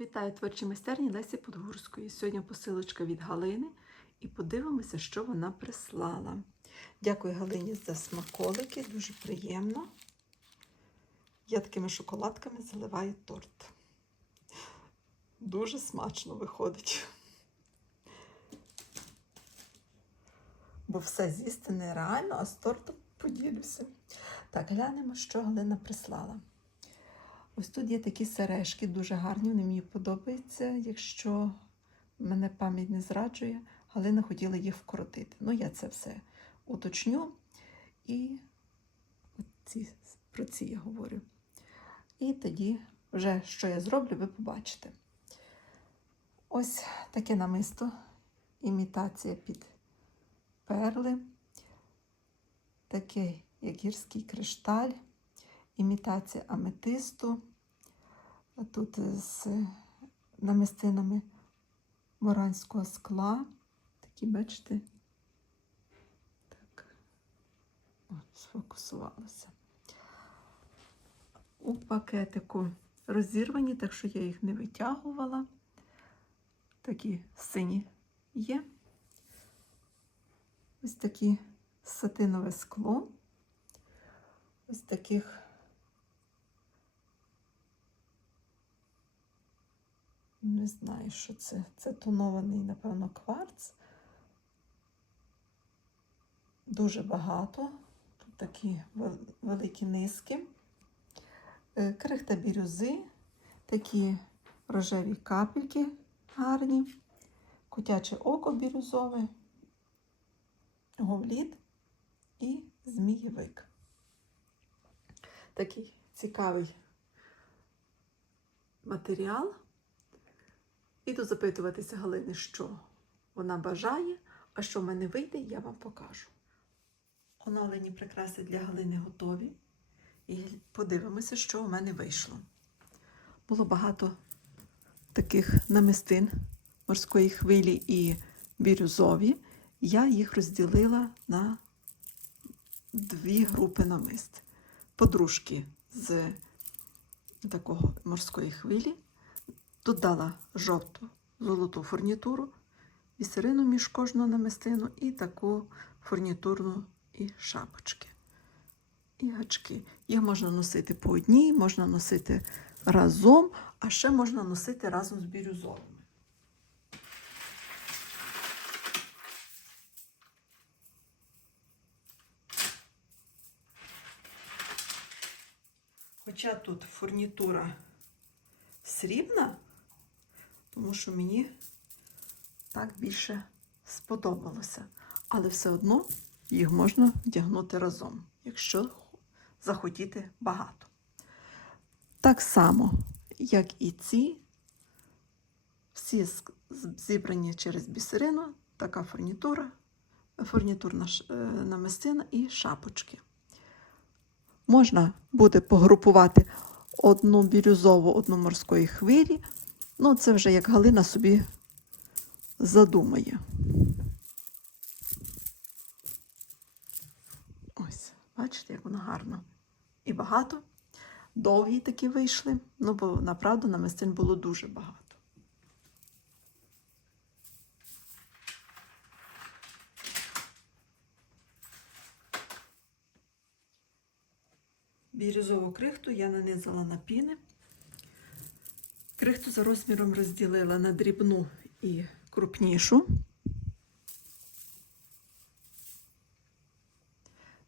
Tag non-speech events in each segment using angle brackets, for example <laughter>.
Вітаю творчі майстерні Лесі Подгурської. Сьогодні посилочка від Галини і подивимося, що вона прислала. Дякую Галині за смаколики, дуже приємно. Я такими шоколадками заливаю торт. Дуже смачно виходить. Бо все з'їсти нереально, а з тортом поділюся. Так, глянемо, що Галина прислала. Ось тут є такі сережки, дуже гарні, вони мені подобаються. Якщо мене пам'ять не зраджує, Галина хотіла їх вкоротити. Ну, я це все уточню. І ці, про ці я говорю. І тоді, вже що я зроблю, ви побачите. Ось таке намисто, імітація під перли, такий як гірський кришталь імітація аметисту. Тут з намистинами моранського скла. Такі, бачите, так, от, сфокусувалося. У пакетику розірвані, так що я їх не витягувала. Такі сині є. Ось такі сатинове скло. Ось таких не знаю, що це. Це тонований, напевно, кварц. Дуже багато. Тут такі великі низки. Е, Крихта бірюзи, такі рожеві капельки гарні, котяче око бірюзове, говліт і змієвик такий цікавий матеріал. Іду запитуватися Галини, що вона бажає, а що в мене вийде, я вам покажу. Оновлені прикраси для Галини готові. І подивимося, що у мене вийшло. Було багато таких намистин морської хвилі і бірюзові. Я їх розділила на дві групи намист подружки з такого морської хвилі. Додала жовту золоту фурнітуру, бісерину між кожну намистину і таку фурнітурну і шапочки. І гачки. Їх можна носити по одній, можна носити разом, а ще можна носити разом з бірюзовими. Хоча тут фурнітура срібна, тому що мені так більше сподобалося. Але все одно їх можна вдягнути разом, якщо захотіти багато. Так само, як і ці, всі зібрані через бісерину, така фурнітура, фурнітурна е, намистина і шапочки. Можна буде погрупувати одну бірюзову, одну морської хвилі. Ну, це вже як Галина собі задумає. Ось, бачите, як воно гарно. І багато. Довгі такі вийшли, ну, бо направду намистин було дуже багато. Бірюзову крихту я нанизала на піни. Крихту за розміром розділила на дрібну і крупнішу.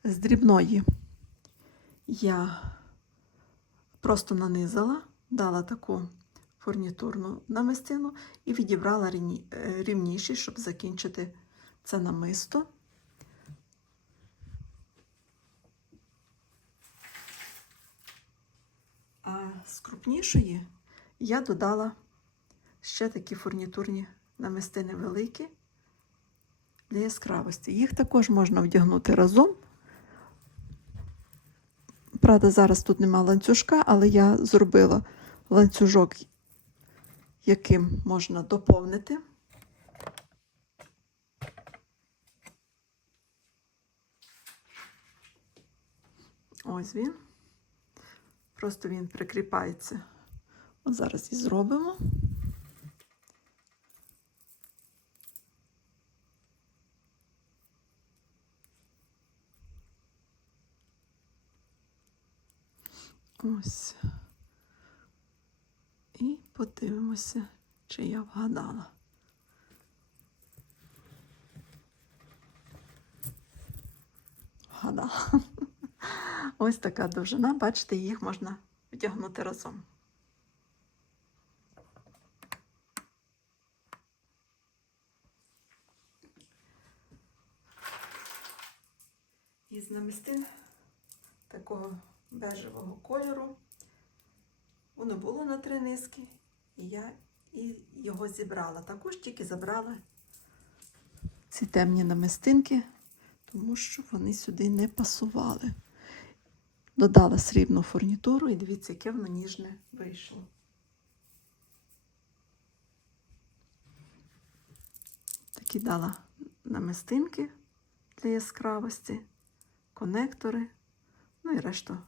З дрібної я просто нанизала, дала таку фурнітурну намистину і відібрала рівніші, щоб закінчити це намисто. А з крупнішої я додала ще такі фурнітурні намистини великі для яскравості. Їх також можна вдягнути разом. Правда, зараз тут нема ланцюжка, але я зробила ланцюжок, яким можна доповнити. Ось він. Просто він прикріпається. Зараз і зробимо. Ось. І подивимося, чи я вгадала. Вгадала. <laughs> Ось така довжина, бачите, їх можна вдягнути разом. Із намістин такого бежевого кольору. Воно було на три низки, і я і його зібрала. Також тільки забрала ці темні намистинки, тому що вони сюди не пасували. Додала срібну фурнітуру і дивіться, яке воно ніжне вийшло. Такі дала намистинки для яскравості, конектори, ну і решту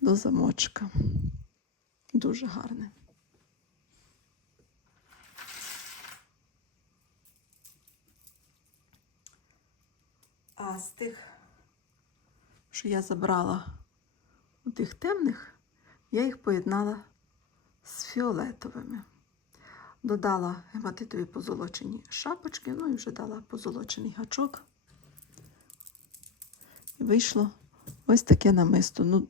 до замочка. Дуже гарне. А з тих, що я забрала у тих темних, я їх поєднала з фіолетовими. Додала гематитові позолочені шапочки, ну і вже дала позолочений гачок. І вийшло ось таке намисто. Ну,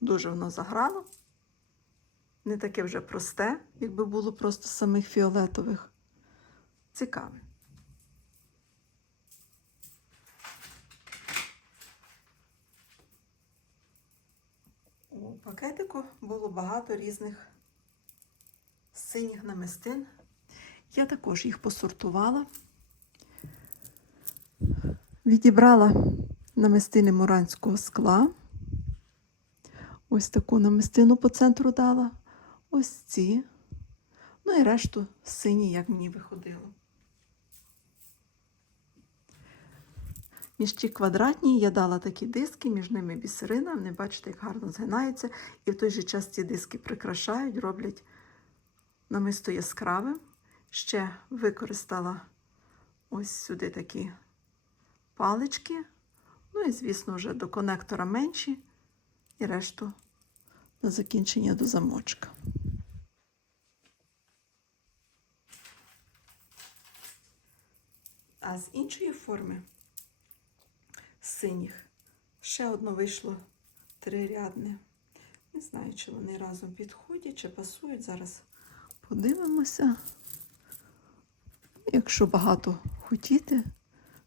дуже воно заграло. Не таке вже просте, якби було просто самих фіолетових. Цікаве. У пакетику було багато різних синіх намистин. Я також їх посортувала. Відібрала намистини муранського скла. Ось таку намистину по центру дала. Ось ці. Ну і решту сині, як мені виходило. Між ті квадратні я дала такі диски, між ними бісерина. Не бачите, як гарно згинаються. І в той же час ці диски прикрашають, роблять намисто яскравим. Ще використала ось сюди такі палички. Ну і, звісно, вже до конектора менші і решту на закінчення до замочка. А з іншої форми синіх ще одно вийшло трирядне. Не знаю, чи вони разом підходять, чи пасують. Зараз подивимося. Якщо багато хотіти,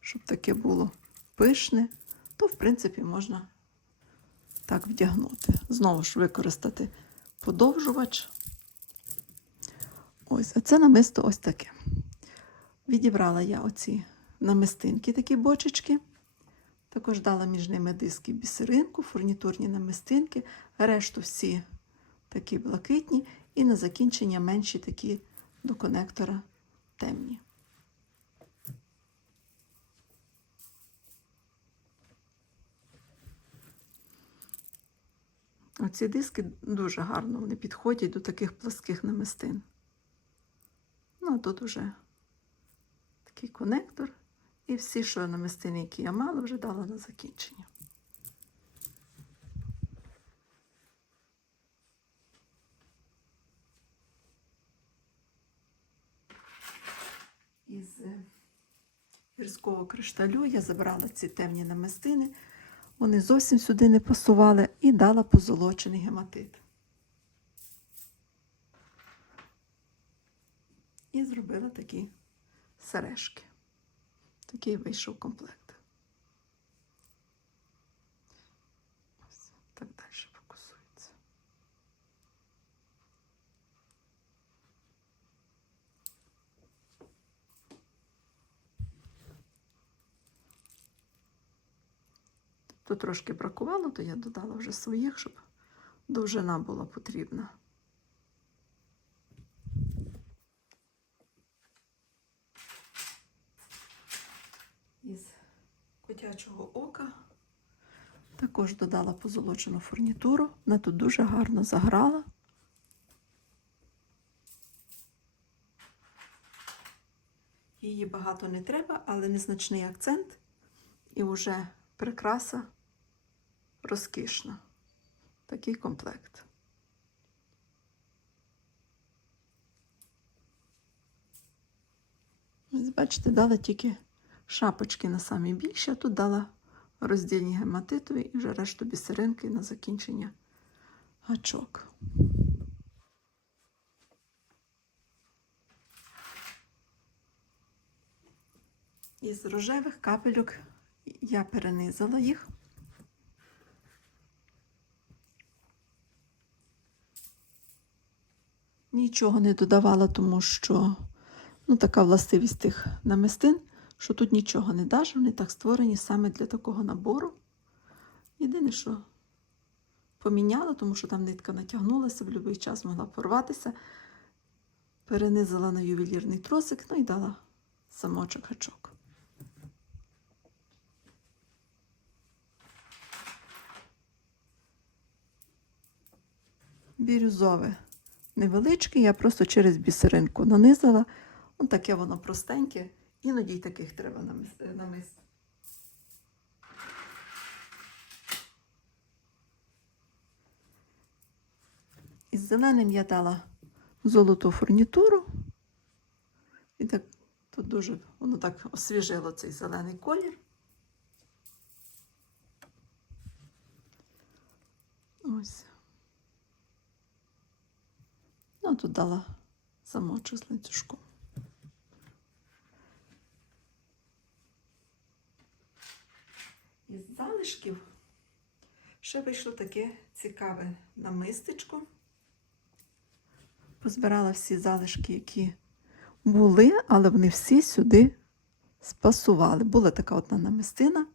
щоб таке було пишне, то, в принципі, можна так вдягнути. Знову ж використати подовжувач. Ось, а це намисто ось таке. Відібрала я оці намистинки, такі бочечки. Також дала між ними диски бісеринку, фурнітурні намистинки, решту всі такі блакитні, і на закінчення менші такі до конектора темні. Оці диски дуже гарно вони підходять до таких пласких намистин. Ну, а тут уже такий конектор. І всі, що намистини, які я мала, вже дала на закінчення. Із е, гірського кришталю я забрала ці темні намистини. Вони зовсім сюди не пасували і дала позолочений гематит. І зробила такі сережки. Такий вийшов комплект. Ось так далі Трошки бракувало, то я додала вже своїх, щоб довжина була потрібна. із котячого ока. Також додала позолочену фурнітуру. Вона тут дуже гарно заграла. Її багато не треба, але незначний акцент і вже прикраса розкішна. такий комплект. Ось, бачите, дала тільки шапочки на самі більші, а тут дала роздільні гематитові і вже решту бісеринки на закінчення гачок. Із рожевих капельок я перенизала їх. Нічого не додавала, тому що ну, така властивість тих намистин, що тут нічого не даш, вони так створені саме для такого набору. Єдине, що поміняла, тому що там нитка натягнулася, в будь-який час могла порватися. Перенизила на ювелірний тросик, ну і дала самочок гачок. Бірюзове невеличке, я просто через бісеринку нанизала. Ось таке воно простеньке, іноді й таких треба намис- намис. Із зеленим я дала золоту фурнітуру. І так тут дуже воно так освіжило цей зелений колір. Ось. Ну, тут дала замочок з ланцюжком. Із залишків ще вийшло таке цікаве намистечко. Позбирала всі залишки, які були, але вони всі сюди спасували. Була така одна намистина.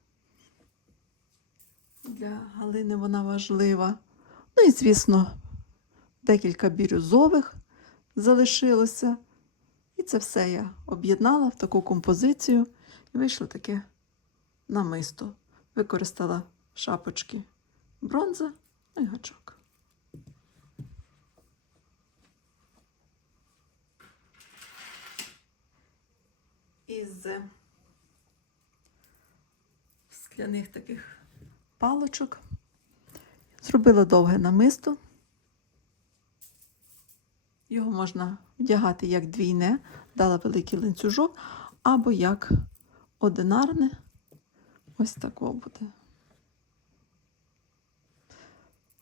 Для Галини вона важлива. Ну і, звісно, декілька бірюзових залишилося. І це все я об'єднала в таку композицію і вийшло таке намисто. Використала шапочки бронза і гачок. Із скляних таких палочок зробила довге намисто. Його можна вдягати як двійне, дала великий ланцюжок, або як одинарне. Ось такого буде.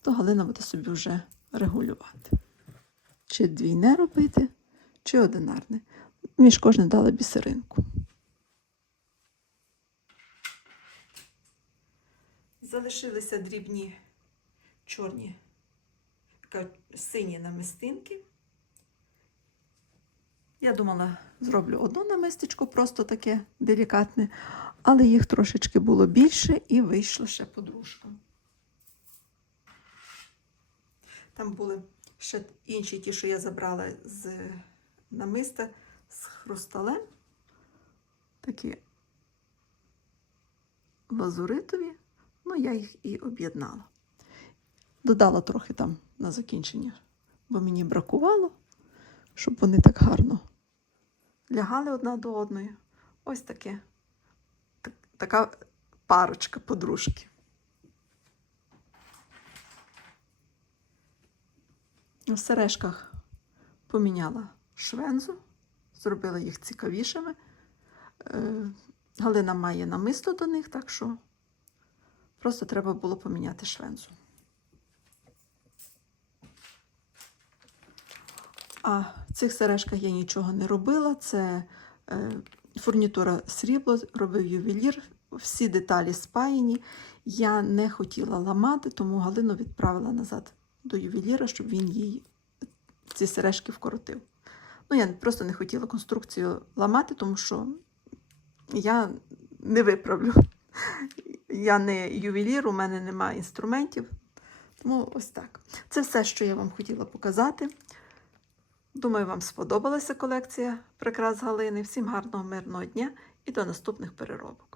То Галина буде собі вже регулювати. Чи двійне робити, чи одинарне. Між кожне дала бісеринку. Залишилися дрібні чорні, сині намистинки. Я думала, зроблю одну намистечко, просто таке делікатне, але їх трошечки було більше і вийшло ще подружка. Там були ще інші ті, що я забрала з намиста з хрусталем. Такі лазуритові, ну я їх і об'єднала. Додала трохи там на закінчення, бо мені бракувало, щоб вони так гарно лягали одна до одної. Ось таке. Така парочка подружки. В сережках поміняла швензу, зробила їх цікавішими. Е, Галина має намисто до них, так що просто треба було поміняти швензу. А в цих сережках я нічого не робила. Це е, фурнітура срібло, робив ювелір, всі деталі спаяні. Я не хотіла ламати, тому Галину відправила назад до ювеліра, щоб він їй ці сережки вкоротив. Ну, я просто не хотіла конструкцію ламати, тому що я не виправлю. Я не ювелір, у мене немає інструментів. Тому ось так. Це все, що я вам хотіла показати. Думаю, вам сподобалася колекція прикрас Галини. Всім гарного мирного дня і до наступних переробок.